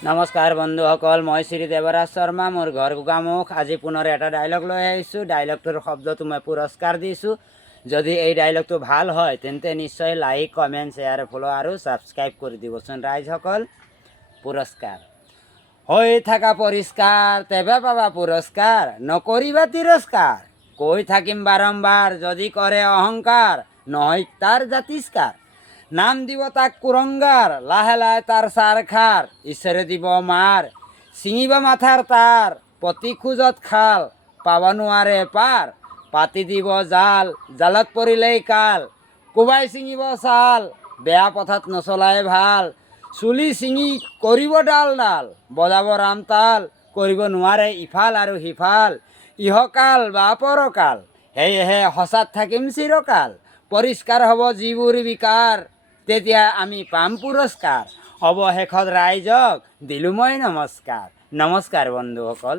নমস্কাৰ বন্ধুসকল, মই শ্ৰী দেৱৰাজ শৰ্মা। মোৰ ঘৰ গোগামুখ। আজি পুনৰ এটা ডাইলগ লৈ আহিছোঁ। ডাইলগটোৰ শব্দটো মই পুৰস্কাৰ দিছোঁ। যদি এই ডাইলগটো ভাল হয় তেন্তে নিশ্চয় লাইক, কমেণ্ট, শ্বেয়াৰ, ফ'ল' আৰু ছাবস্ক্ৰাইব কৰি দিবচোন ৰাইজসকল। পুৰস্কাৰ: হৈ থাকা পৰিষ্কাৰ, তেবে পাবা পুৰস্কাৰ। নকৰিবা তিৰস্কাৰ, কৈ থাকিম বাৰম্বাৰ। যদি কৰে অহংকাৰ, নহয় তাৰ জাতিষ্কাৰ। নাম দিব তাক কুৰংগাৰ, লাহে লাহে তাৰ চাৰ খাৰ। ঈশ্বৰে দিব মাৰ, ছিঙিব মাথাৰ তাৰ। প্ৰতি খোজত খাল, পাব নোৱাৰে পাৰ। পাতি দিব জাল, জালত পৰিলেই কাল। কোবাই ছিঙিব ছাল, বেয়া পথত নচলাই ভাল। চুলি ছিঙি কৰিব ডাল ডাল, বজাব ৰামতাল। কৰিব নোৱাৰে ইফাল আৰু সিফাল, ইহকাল বা পৰকাল। সেয়েহে সঁচাত থাকিম চিৰকাল। পৰিষ্কাৰ হ'ব যিবোৰ বিকাৰ, তেতিয়া আমি পাম পুৰস্কাৰ। অৱশেষত ৰাইজক দিলোঁ মই নমস্কাৰ। নমস্কাৰ বন্ধুসকল।